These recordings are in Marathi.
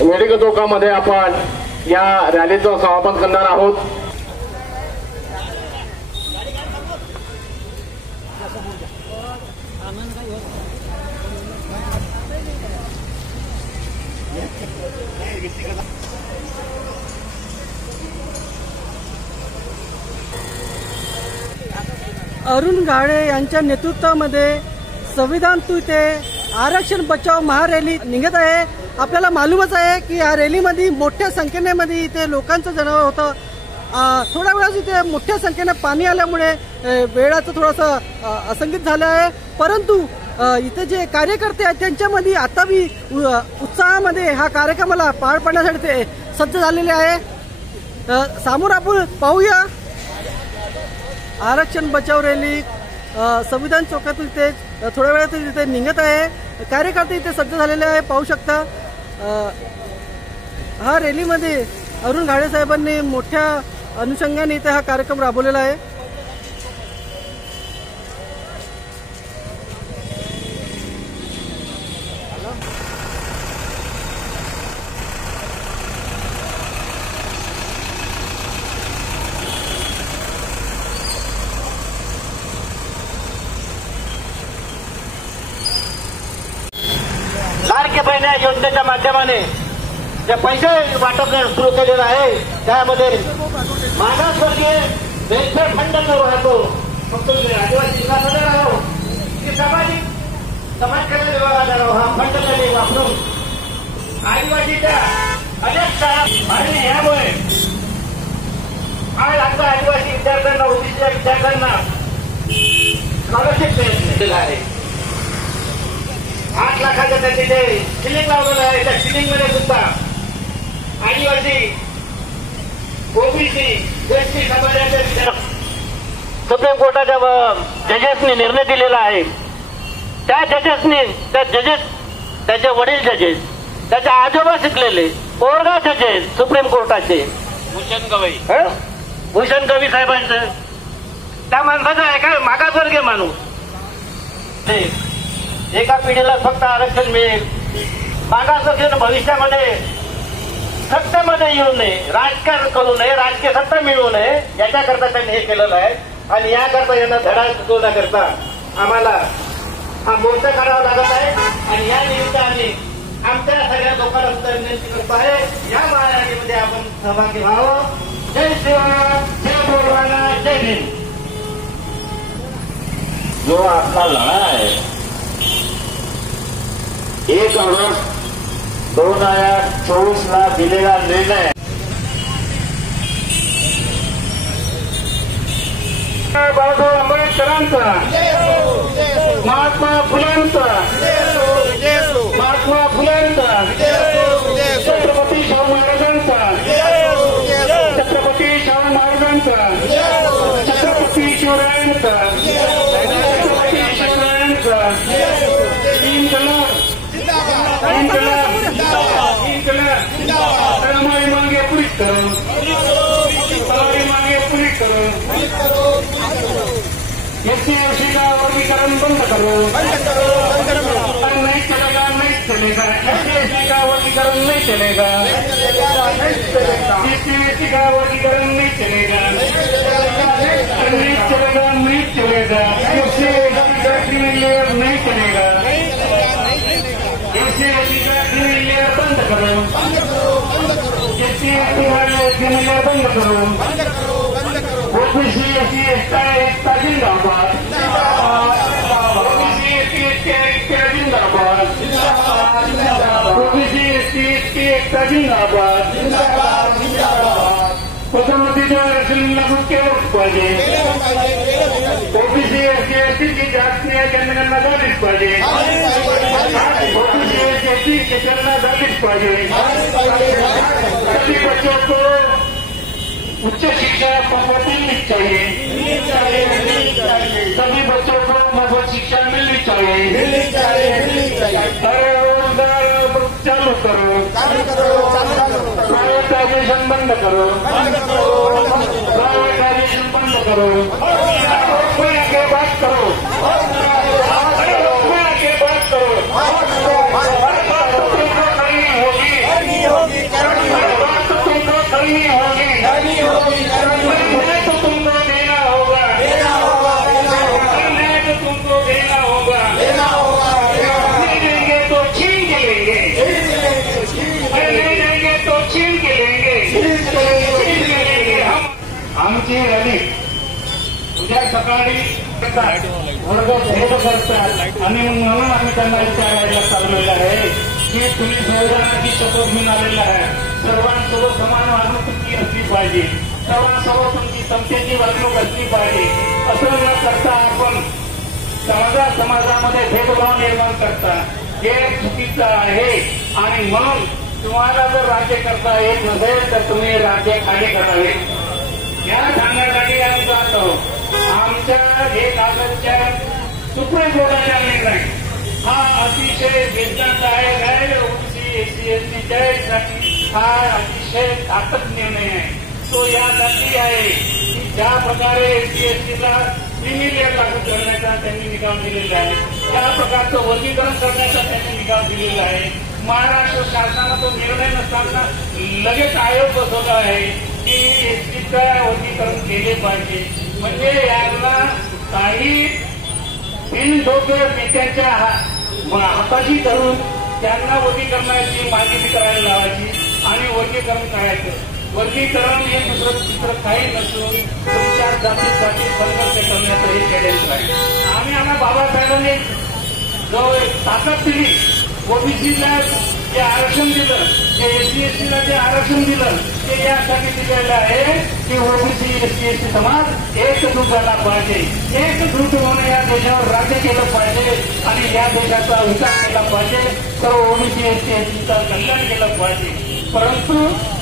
मेडिकल चौकामध्ये आपण या रॅलीचं समापन करणार आहोत। अरुण गाढे यांच्या नेतृत्वामध्ये संविधान तू ते आरक्षण बचाव महारॅली निघत आहे। आपल्याला मालूमच आहे की या रॅलीमध्ये मोठ्या संख्येने इथे लोकांचं जमाव होतं। थोड्या वेळात इथे मोठ्या संख्येने पाणी आल्यामुळे वेळाचं थोडंसं असंगीत झालं आहे, परंतु इथे जे कार्यकर्ते आहेत त्यांच्यामध्ये आता बी उत्साहामध्ये हा कार्यक्रमाला पार पाडण्यासाठी ते सज्ज झालेले आहे। समोर आपण पाहूया आरक्षण बचाव रॅली संविधान चौकातून इथे थोड्या वेळात इथे निघत आहे। कार्यकर्ते इथे सज्ज झालेले आहे, पाहू शकता। हा रॅलीमध्ये अरुण गाढे साहेबांनी मोठ्या अनुषंगाने इथे हा कार्यक्रम राबवलेला आहे। लाडके बहीण योजनेच्या माध्यमाने जे पैसे वाटप सुरू केलेलं आहे त्यामध्ये मागासवर्गीय वेलफेअर फंड जो राहतो, फक्त आदिवासी विकासाचा राहो की सामाजिक समाजकार्य विभागाचा राहो, हा फंड त्यांनी वापरून आदिवासीच्या अनेक शाळा मागणी यामुळे 8 लाख आदिवासी विद्यार्थ्यांना ओबीसीच्या विद्यार्थ्यांना स्कॉलरशिप दिलेलं आहे। 8 लाखाचं त्यांनी जे सिलिंग लावलेलं आहे त्या सिलिंगमध्ये सुद्धा आदिवासी ओबीसी एसटी समाजाच्या सुप्रीम कोर्टाच्या जजेसनी निर्णय दिलेला आहे। त्या जजेसनी त्याचे वडील जजेस, त्याचे आजोबा शिकलेले पोरगा जजेस सुप्रीम कोर्टाचे भूषण गवई साहेबांचं, त्या माणसाचा आहे काय मागासवर्गीय माणूस एका पिढीला फक्त आरक्षण मिळेल, मागासवर्गीय भविष्यामध्ये सत्तेमध्ये येऊ नये, राजकारण करू नये, राजकीय सत्ता मिळवू नये याच्याकरता त्यांनी हे केलेलं आहे। आणि याकरता यांना धडा शिकवण्याकरता आम्हाला हा मोर्चा करावा लागत आहे। आणि या निमित्ताने आमच्या सगळ्या लोकांना सुद्धा विनंती करतो आहे या महारॅलीमध्ये आपण सहभागी व्हावं। जय शिवराय, जय बोलवाना, जय भीम। जो आपला लढा आहे 1 ऑगस्ट 2024 ला दिलेला निर्णय बाळासाहेब आंबेडकरांचा, महात्मा फुलेंचा, महात्मा फुलेंचा, छत्रपती शाहू महाराजांचा, छत्रपती शाहू महाराजांचा, छत्रपती शिवरायांचा, छत्रपती शिवरायांचा हमारी मांगे पूरी करो, हमारी मांगे पूरी करो। एससी एसटी का वर्गीकरण बंद करो, नहीं चलेगा, नहीं चलेगा। एससी एसटी का वर्गीकरण नहीं चलेगा, एससी एसटी का वर्गीकरण नहीं चलेगा, नहीं चलेगा, नहीं चलेगा। एससी एसटी का क्रिमिनल नहीं चलेगा, एससी एसटी का क्रिमिनल बंद करो, एससी एसटी वाले क्रिमिनल बंद करो। ओबीसी एससी एकता जिंदाबाद, ओबीसी एससी एकता जिंदाबाद, ओबीसी एससी एकता जिंदाबाद। प्रधानमंत्रीच्या आरक्षण लागू केलंच पाहिजे, ओबीसी एससी एसटीची जास्ती जनगणना झालीच पाहिजे, ओबीसी एससी एसटी जनगणना झालीच पाहिजे। सभी बच्चों को उच्च शिक्षा मुफ्त मिलनी चाहिए, सभी बच्चों को मुफ्त शिक्षा मिलनी चाहिए। अरे रोजगार चालू करो, प्राइवेटाइजेशन बंद करो, प्राइवेटाइजेशन बंद करो, के बात करो, के बात करो। आमची रॅली उद्या सकाळी वर्ग भेट करतात आणि म्हणून आम्ही त्यांना विचारायला चाललेलं आहे की तुम्ही संविधानाची शपथ घेऊन आलेला आहे, सर्वांसोबत समान वागणूक तुमची असली पाहिजे, सर्वांसोबत तुमची समतेची वागणूक असली पाहिजे. असं न करता आपण समाजामध्ये भेदभाव निर्माण करता हे चुकीचं आहे. आणि म्हणून तुम्हाला जर राज्य करता येत नसेल तर तुम्ही राज्य खाली करावे या सांगण्यासाठी आम्ही जात आहोत. आमच्या एक आजच्या सुप्रीम कोर्टाचा निर्णय हा अतिशय वेदनादायक आहे. ओबीसी एससी एसटीसाठी हा अतिशय घातक निर्णय आहे. तो यासाठी आहे की ज्या प्रकारे एससी एसटीला क्रिमिनल लागू करण्याचा त्यांनी निकाल दिलेला आहे, त्या प्रकारचं वर्गीकरण करण्याचा त्यांनी निकाल दिलेला आहे. महाराष्ट्र शासनानं तो निर्णय नसताना लगेच आयोग बसवला आहे की एसटीचं वर्गीकरण केले पाहिजे. म्हणजे यांना काही बिनधोके नेत्यांच्या हाताशी धरून त्यांना वर्गीकरणाची माहिती करायला लावायची आणि वर्गीकरण करायचं. वर्गीकरण हे दुसरं काही नसून तुमच्या जातीसाठी संघर्ष करण्याचं हे षडयंत्र आहे. आम्ही आम्हाला बाबासाहेबांनी जो ताकद दिली, ओबीसीला जे आरक्षण दिलं, जे एससी एसटीला जे आरक्षण दिलं ते यासाठी दिलेलं आहे की ओबीसी एससी एसटी समाज एकजूट झाला पाहिजे. एकजूट होऊन या देशावर राज्य केलं पाहिजे आणि या देशाचा विकास केला पाहिजे, सर्व ओबीसी एससी एसटीचं कल्याण केलं पाहिजे. परंतु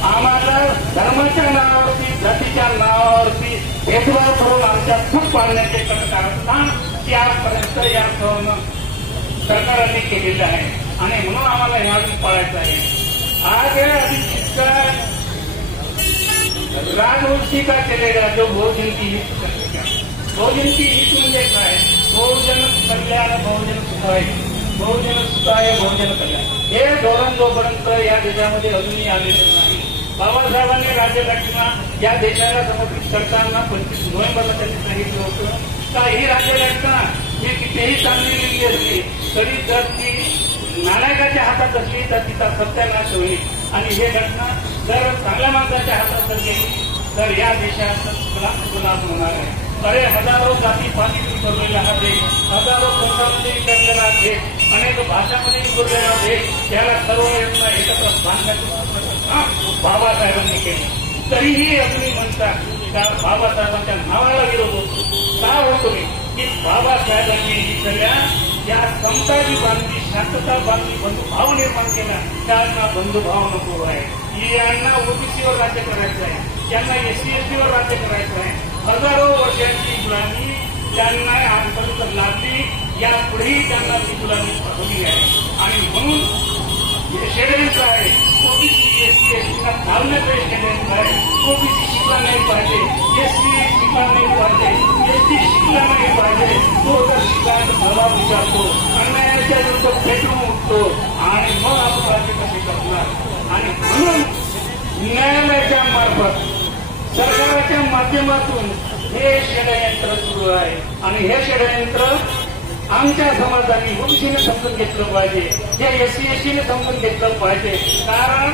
आम्हाला धर्माच्या नावावरती, जातीच्या नावावरती भेदभाव करून आमच्या चूक पाळण्याचे कारस्थान त्यापर्यंत या सरकारने केलेलं आहे आणि म्हणून आम्हाला ह्यावेळी पाळायचं आहे. आज अभिजितचा राजवंशी का केलेला जो बहुजनकी हित पत्रिका, बहुजनकी हित म्हणजे काय? बहुजन कल्याण, बहुजन सुखाय, बहुजन सुखाय, बहुजन कल्याण हे धोरण जोपर्यंत या देशामध्ये अजूनही आलेलं नाही. बाबासाहेबांनी राज्यघटना या देशाला समर्पित करताना 25 नोव्हेंबरला त्यांनी सांगितलं होतं का ही राज्यघटना ही कितीही चांगली लिहिली असली तरी जर ती नालायकाच्या हातात असली तर तिचा सत्यानाश होईल आणि ही घटना जर चांगल्या माणसाच्या हातात जर गेली तर या देशात गुलाम होणार आहे. अरे हजारो जाती पाती भरलेला हा देश, हजारो पंथामध्ये करलेला देश, अनेक भाषामध्ये बोललेला देश, याला सर्व एकत्र बांधण्याचं काम बाबासाहेबांनी केलं. तरीही अजूनही म्हणतात का बाबासाहेबांच्या नावाला विरोध होतो. का होतो की बाबासाहेबांनी ही सगळ्या या समताची बांधली, शांतता बांधली, बंधुभाव निर्माण केला. त्यांना बंधुभाव नको आहे. यांना ओबीसीवर राज्य करायचं आहे, त्यांना एससी एसटीवर राज्य करायचं आहे. हजारो वर्षांची गुलामी त्यांना आजपर्यंत लागली, यापुढेही त्यांना ती गुलामी पटवली आहे आणि म्हणून हे षडयंत्र आहे. ओबीसी एससी एसटीला धावण्याचं हे षडयंत्र आहे. ओबीसी शिकला नाही पाहिजे, एससी शिकला नाही पाहिजे, एसटी शिकला नाही पाहिजे. तो जर शिकला तर मला विचारतो, अन्यायाच्या विरुद्ध पेटून उठतो आणि मग आपण राज्य कसे करणार. आणि म्हणून न्यायालयाच्या मार्फत, सरकारच्या माध्यमातून हे षडयंत्र सुरू आहे आणि हे षडयंत्र आमच्या समाजाने ओबीसीने समजून घेतलं पाहिजे, हे एससी एसटीने समजून घेतलं पाहिजे. कारण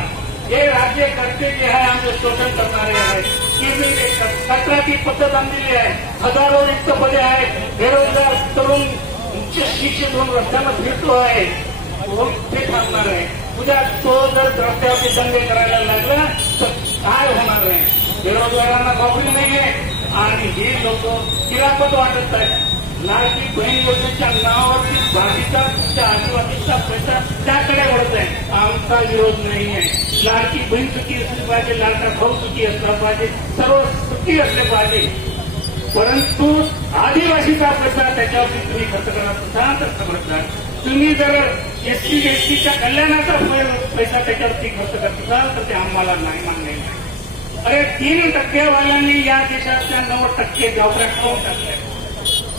हे राज्यकर्ते जे आहे आमचे शोषण करणारे आहेत, कंत्राटी पद्धत आणलेली आहे, हजारो रिक्त पदे आहेत, बेरोजगार तरुण उच्च शिक्षित होऊन रस्त्यावर फिरतो आहे, ते थांबणार आहे. उद्या तो जर रस्त्यावरती दंगे करायला लागला तर काय होणार आहे? बेरोजगारांना नोकरी नाहीये आणि हे लोक किरापत वाटत आहेत. लाडकी बहीण योजनेच्या नावावरती भाजीचा, तुमच्या आदिवासीचा पैसा त्याकडे वळत आहे. आमचा विरोध नाही आहे. लाडकी बहीण सुखी असली पाहिजे, लाडका भाऊ सुखी असला पाहिजे, सर्व सुखी असले पाहिजे. परंतु आदिवासीचा पैसा त्याच्यावरती तुम्ही खर्च करत असाल तर समजणार. तुम्ही जर एसटी एसटीच्या कल्याणाचा पैसा त्याच्यावरती खर्च करत असाल तर ते आम्हाला नाही मान्य नाही. अरे 3% वाल्यांनी या देशातल्या 90% गावऱ्या खाऊन टाकल्या.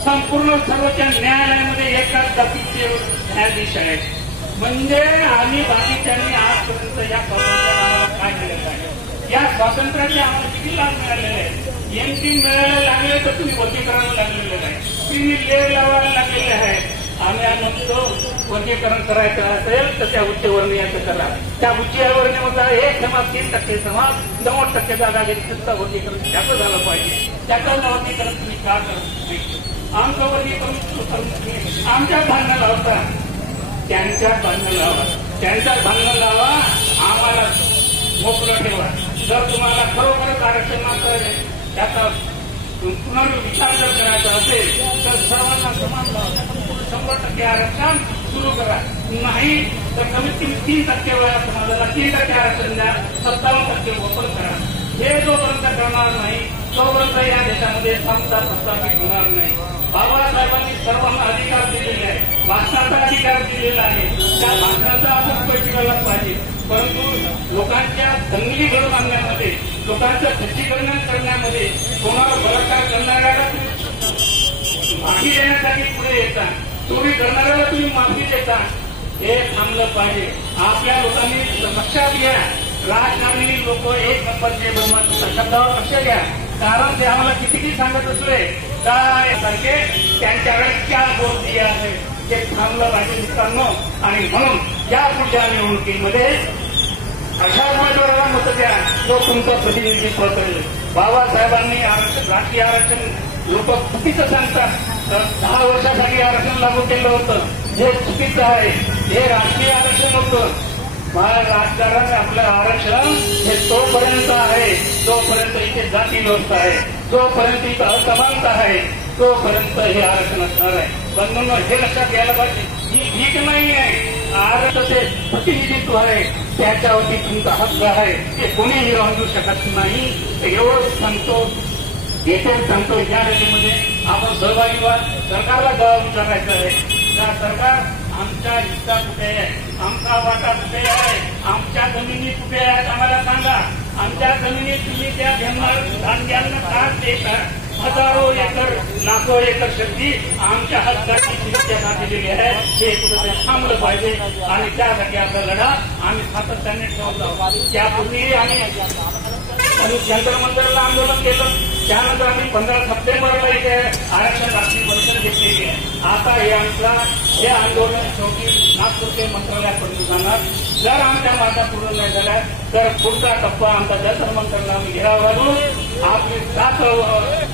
संपूर्ण सर्वोच्च न्यायालयामध्ये एकाच जातीचे न्यायाधीश आहेत. म्हणजे आम्ही बाकीच्यांनी आजपर्यंत या स्वातंत्र्याला काय मिळालं आहे? या स्वातंत्र्याचे आम्हाला किती लाभ मिळालेले आहेत? एमपी मिळायला लागले तर तुम्ही वर्गीकरणाला लागलेले आहे, तुम्ही लेव लावायला लागलेले आहे आम्ही म्हणतो वर्गीकरण करायचं असेल तर त्या उच्चवर्णीयाचं करा. त्या उच्चवर्णीयामध्ये 1% समाज 90% जागा घेतली वर्गीकरण त्याचं झालं पाहिजे. त्याचं वर्गीकरण तुम्ही का करत नाही? आमचं वर्गीकरण आमच्यात भांडणं लावता, त्यांच्यात भांडणं लावा, त्यांच्यात भांडणं लावा, आम्हाला मोकळं ठेवा. जर तुम्हाला खरोखरच आरक्षणाचा त्याचा पुनर्विचार जर करायचा असेल तर सर्वांना समान लावा. 100% आरक्षण सुरू करा. नाही तर कमीत कमी 3% वेळा समाजाला 3% आरक्षण द्या. 57% वापर करा. हे जोपर्यंत करणार नाही तोपर्यंत या देशामध्ये समता प्रस्थापित होणार नाही. बाबासाहेबांनी सर्वांना अधिकार दिलेले आहे, भाषणाचा अधिकार दिलेला आहे. त्या भाषणाचा आपण उपयोग केला पाहिजे. परंतु लोकांच्या दंगली घडून आणण्यामध्ये, लोकांचं खच्चीकरण करण्यामध्ये, कोणाला बलात्कार करणाऱ्याला तुम्ही माफी देण्यासाठी पुढे येता, चोरी करणाऱ्याला तुम्ही माफी देता, हे थांबलं पाहिजे. आपल्या लोकांनी लक्षात घ्या. राजकारणी लोक एक नंबरचे शब्दावर लक्ष घ्या. कारण ते आम्हाला किती सांगत असले काय सारखे त्यांच्याकडे क्या जोर दिया आहे ते थांबलं पाहिजे मित्रांनो. आणि म्हणून या पुढच्या निवडणुकीमध्ये अशा उमेदवाराला मत द्या जो तुमचं प्रतिनिधित्व करेल. बाबासाहेबांनी आरक्षण, राजकीय आरक्षण लोक चुकीचं सांगतात. तर 10 वर्षासाठी आरक्षण लागू केलं होतं, हे चुकीचं आहे. हे राजकीय आरक्षण होतं. राजकारण आपलं आरक्षण हे तोपर्यंत आहे जोपर्यंत इथे जाती व्यवस्था आहे, जोपर्यंत इथं असमानता आहे, तोपर्यंत हे आरक्षण असणार आहे. बंधूंनो, हे लक्षात घ्यायला पाहिजे. ही भीक नाही आहे, आरक्षणाचे प्रतिनिधित्व आहे. त्याच्यावरती तुमचा हक्क आहे, ते कोणीही राहू शकत नाही. एवढं सांगतो, येथे सांगतो. या रॅलीमध्ये आपण सहभागी व्हा. सरकारला जबाब विचारायचा आहे. त्या सरकार आमच्या हिस्सा कुठे आहे, आमचा वाटा कुठे आहे, आमच्या जमिनी कुठे आहेत आम्हाला सांगा. आमच्या जमिनी तुम्ही त्या धान्यांना का देता? हजारो एकर, लाखो एकर शेती आमच्या हक्काची शिक्षणा दिलेली आहे. हे कुठे थांबलं पाहिजे आणि त्यासाठी आपला लढा आम्ही सातत्याने ठेवत आहोत. त्यापूर्वी आम्ही जंतर-मंतरला आंदोलन केलं. त्यानंतर आम्ही 15 सप्टेंबरला इथे आरक्षण राष्ट्रीय परिषद घेतलेली आहे. आता हे आंदोलन शेवटी नागपूरचे मंत्रालयापर्यंत जाणार. जर आमच्या मागण्या पूर्ण नाही झाल्या तर पुढचा टप्पा आमचा जंतर-मंतरला आम्ही घेराव घालून आपली साथ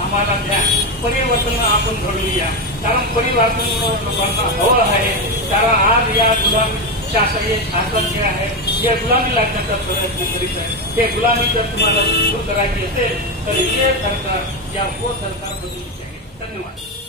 आम्हाला द्या. परिवर्तन आपण घडवूया. कारण परिवर्तन लोकांना हवं आहे. कारण आज या शासकीय शासन जे आहे हे गुलामी लागण्याचा प्रयत्न करीत आहे. हे गुलामी जर तुम्हाला दूर करायची असेल तर हे सरकार या सरकार बदलू शकेल. धन्यवाद.